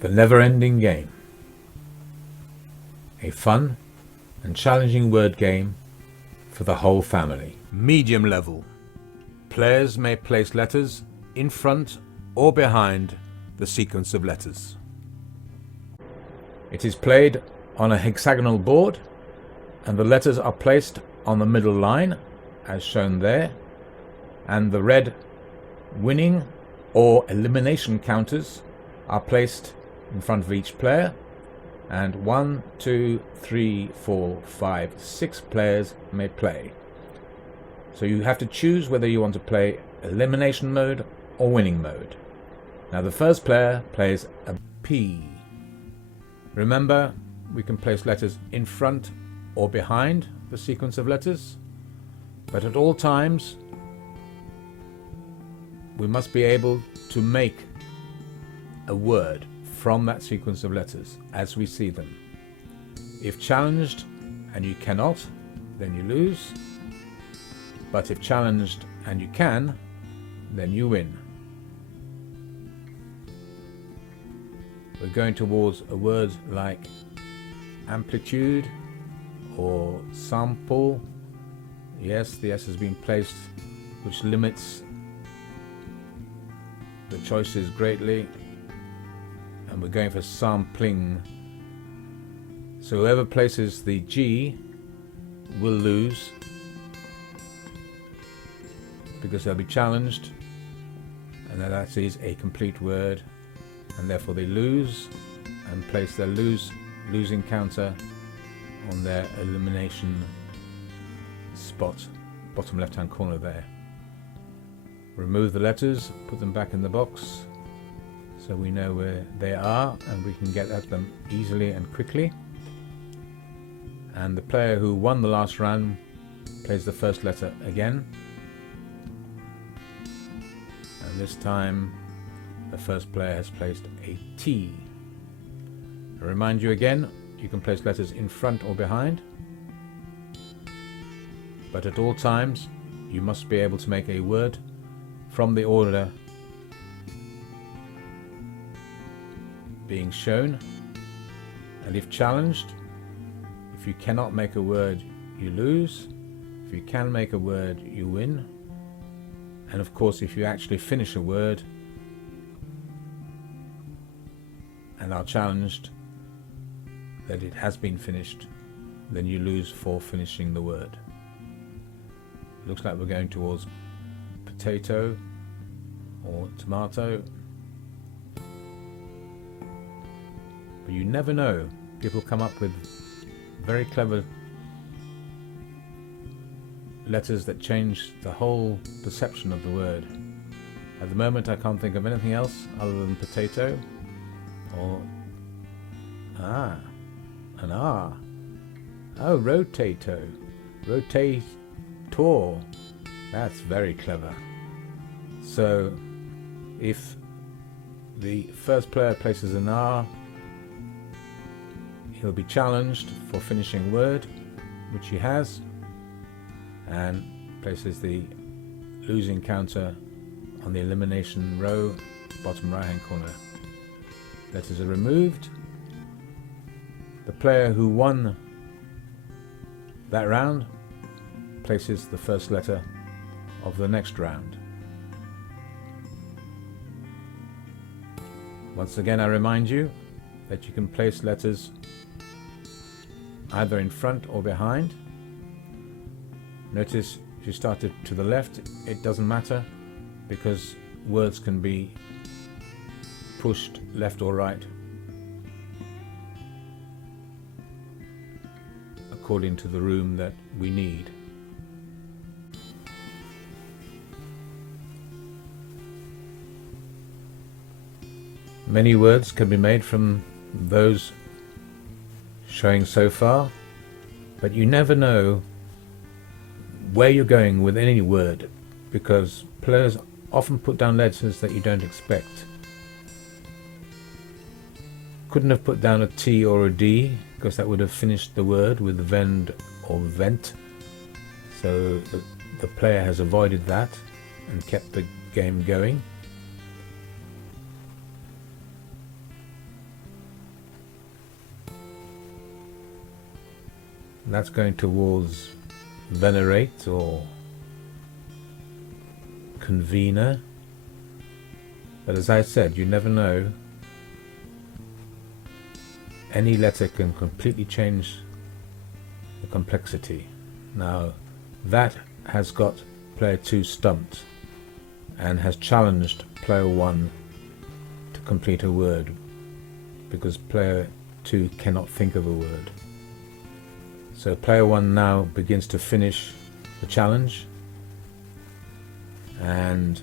The Never-Ending Game. A fun and challenging word game for the whole family. Medium level. Players may place letters in front or behind the sequence of letters. It is played on a hexagonal board, and the letters are placed on the middle line as shown there, and the red winning or elimination counters are placed in front of each player, and 1, 2, 3, 4, 5, 6 players may play. So you have to choose whether you want to play elimination mode or winning mode. Now the first player plays a P. Remember, we can place letters in front or behind the sequence of letters, but at all times we must be able to make a word from that sequence of letters as we see them. If challenged and you cannot, then you lose. But if challenged and you can, then you win. We're going towards a word like amplitude or sample. Yes, the S has been placed, which limits the choices greatly. And we're going for sampling. So whoever places the G will lose, because they'll be challenged, and that is a complete word, and therefore they lose and place their losing counter on their elimination spot, bottom left hand corner there. Remove the letters, put them back in the box so we know where they are and we can get at them easily and quickly. And the player who won the last round plays the first letter again, and this time the first player has placed a T. I remind you again, you can place letters in front or behind, but at all times you must be able to make a word from the order being shown, and if challenged, if you cannot make a word, you lose. If you can make a word, you win. And of course, if you actually finish a word and are challenged that it has been finished, then you lose for finishing the word. Looks like we're going towards potato or tomato. But you never know. People come up with very clever letters that change the whole perception of the word. At the moment I can't think of anything else other than potato or an R. Oh, rotato. Rotator. That's very clever. So if the first player places an R, he'll be challenged for finishing a word, which he has, and places the losing counter on the elimination row, bottom right hand corner. Letters are removed. The player who won that round places the first letter of the next round. Once again, I remind you that you can place letters either in front or behind. Notice if you started to the left, it doesn't matter, because words can be pushed left or right according to the room that we need. Many words can be made from those showing so far, but you never know where you're going with any word, because players often put down letters that you don't expect. Couldn't have put down a T or a D, because that would have finished the word with vend or vent, so the player has avoided that and kept the game going. That's going towards venerate or convener. But as I said, you never know. Any letter can completely change the complexity. Now, that has got player 2 stumped and has challenged player 1 to complete a word, because player 2 cannot think of a word. So player 1 now begins to finish the challenge. And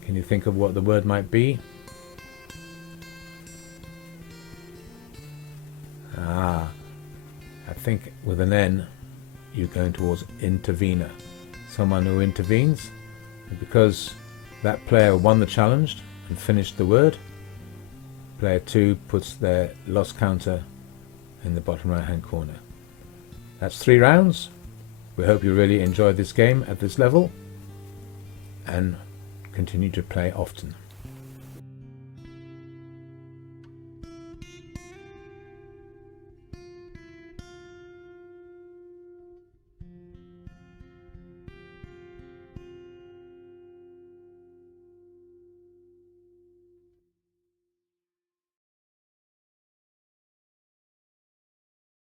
can you think of what the word might be? I think with an N you're going towards intervener, someone who intervenes. And because that player won the challenge and finished the word, player 2 puts their loss counter in the bottom right hand corner. That's 3 rounds. We hope you really enjoyed this game at this level and continue to play often.